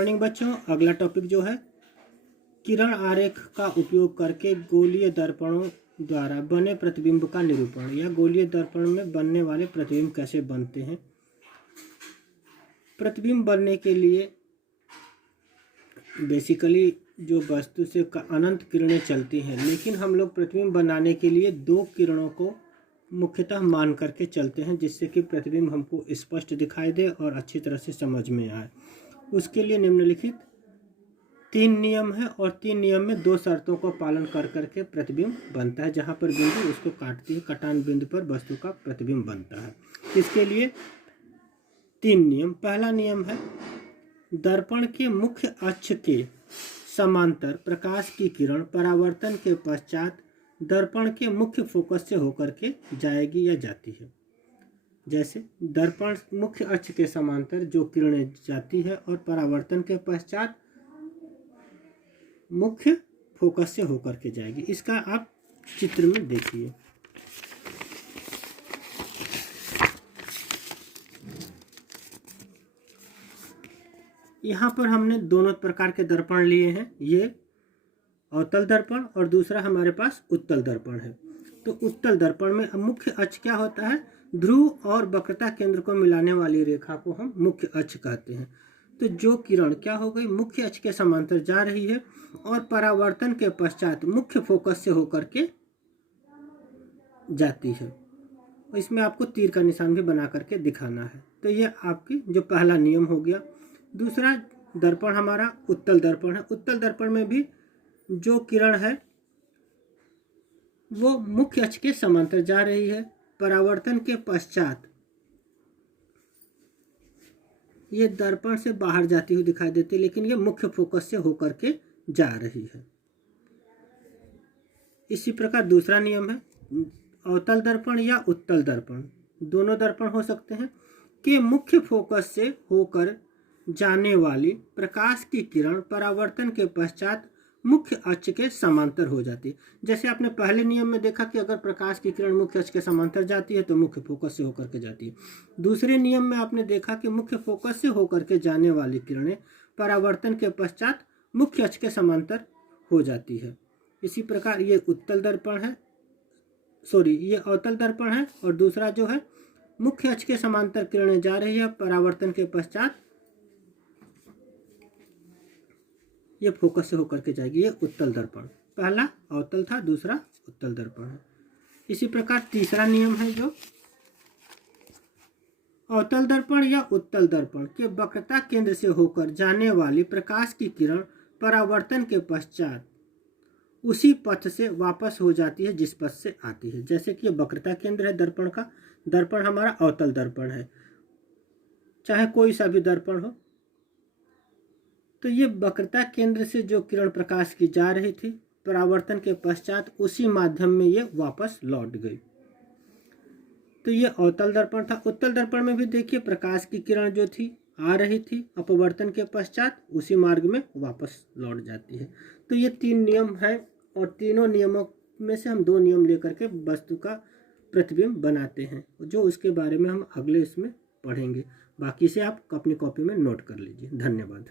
Morning बच्चों, अगला topic जो है किरण आरेख का उपयोग करके गोलीय दर्पणों द्वारा बने प्रतिबिंब का निरूपण या गोलीय दर्पण में बनने वाले प्रतिबिंब कैसे बनते हैं। प्रतिबिंब बनने के लिए बेसिकली जो वस्तु से अनंत किरणें चलती हैं, लेकिन हम लोग प्रतिबिंब बनाने के लिए दो किरणों को मुख्यतः मान करके चलते हैं, जिससे कि प्रतिबिंब हमको स्पष्ट दिखाई दे और अच्छी तरह से समझ में आए। उसके लिए निम्नलिखित 3 नियम है और 3 नियम में 2 शर्तों को पालन कर करके प्रतिबिंब बनता है। जहाँ पर बिंदु उसको काटती है, कटान बिंदु पर वस्तु का प्रतिबिंब बनता है। इसके लिए 3 नियम। पहला नियम है दर्पण के मुख्य अक्ष के समांतर प्रकाश की किरण परावर्तन के पश्चात दर्पण के मुख्य फोकस से होकर के जाएगी या जाती है। जैसे दर्पण मुख्य अक्ष के समांतर जो किरणें जाती है और परावर्तन के पश्चात मुख्य फोकस से होकर के जाएगी। इसका आप चित्र में देखिए। यहाँ पर हमने दोनों प्रकार के दर्पण लिए हैं, ये अवतल दर्पण और दूसरा हमारे पास उत्तल दर्पण है। तो उत्तल दर्पण में मुख्य अक्ष क्या होता है, ध्रुव और वक्रता केंद्र को मिलाने वाली रेखा को हम मुख्य अक्ष कहते हैं। तो जो किरण क्या हो गई, मुख्य अक्ष के समांतर जा रही है और परावर्तन के पश्चात मुख्य फोकस से होकर के जाती है। इसमें आपको तीर का निशान भी बना करके दिखाना है। तो ये आपकी जो पहला नियम हो गया। दूसरा दर्पण हमारा उत्तल दर्पण है। उत्तल दर्पण में भी जो किरण है वो मुख्य अक्ष के समांतर जा रही है, परावर्तन के पश्चात ये दर्पण से बाहर जाती हुई दिखाई देती है, लेकिन ये मुख्य फोकस से होकर के जा रही है। इसी प्रकार दूसरा नियम है अवतल दर्पण या उत्तल दर्पण, दोनों दर्पण हो सकते हैं, कि मुख्य फोकस से होकर जाने वाली प्रकाश की किरण परावर्तन के पश्चात मुख्य अक्ष के समांतर हो जाती है। जैसे आपने पहले नियम में देखा कि अगर प्रकाश की किरण मुख्य अक्ष के समांतर जाती है तो मुख्य फोकस से होकर के जाती है। दूसरे नियम में आपने देखा कि मुख्य फोकस से होकर के जाने वाली किरणें परावर्तन के पश्चात मुख्य अक्ष के समांतर हो जाती है। इसी प्रकार ये उत्तल दर्पण है, ये अवतल दर्पण है, और दूसरा जो है मुख्य अक्ष के समांतर किरणें जा रही है, परावर्तन के पश्चात ये फोकस से होकर के जाएगी, ये उत्तल दर्पण। पहला अवतल था, दूसरा उत्तल दर्पण है। इसी प्रकार तीसरा नियम है जो अवतल दर्पण या उत्तल दर्पण के वक्रता केंद्र से होकर जाने वाली प्रकाश की किरण परावर्तन के पश्चात उसी पथ से वापस हो जाती है जिस पथ से आती है। जैसे कि ये वक्रता केंद्र है दर्पण का, दर्पण हमारा अवतल दर्पण है, चाहे कोई सा भी दर्पण हो। तो ये वक्रता केंद्र से जो किरण प्रकाश की जा रही थी, परावर्तन के पश्चात उसी माध्यम में ये वापस लौट गई। तो ये अवतल दर्पण था। उत्तल दर्पण में भी देखिए प्रकाश की किरण जो थी आ रही थी, अपवर्तन के पश्चात उसी मार्ग में वापस लौट जाती है। तो ये 3 नियम है और तीनों नियमों में से हम 2 नियम लेकर के वस्तु का प्रतिबिंब बनाते हैं, जो उसके बारे में हम अगले इसमें पढ़ेंगे। बाकी से आप अपनी कॉपी में नोट कर लीजिए। धन्यवाद।